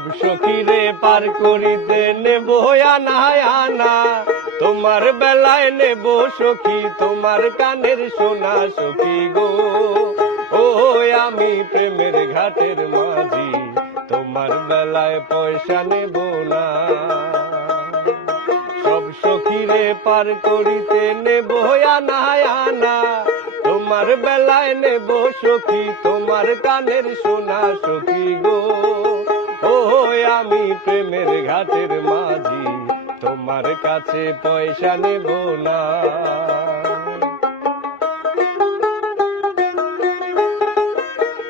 সব সখীরে পার করিতে নেব আনা আনা, তোমার বেলায় নেব সখী তোমার কানের সোনা সখী গো। ও আমি প্রেমের ঘাটের মাঝি, তোমার বেলায় পয়সা নেব না। সব সখীরে পার করিতে নেব আনা আনা, তোমার বেলায় নেব সখী তোমার কানের সোনা সখী গো। ও আমি প্রেমের ঘাটের মাঝি, তোমার কাছে পয়সা নেব না।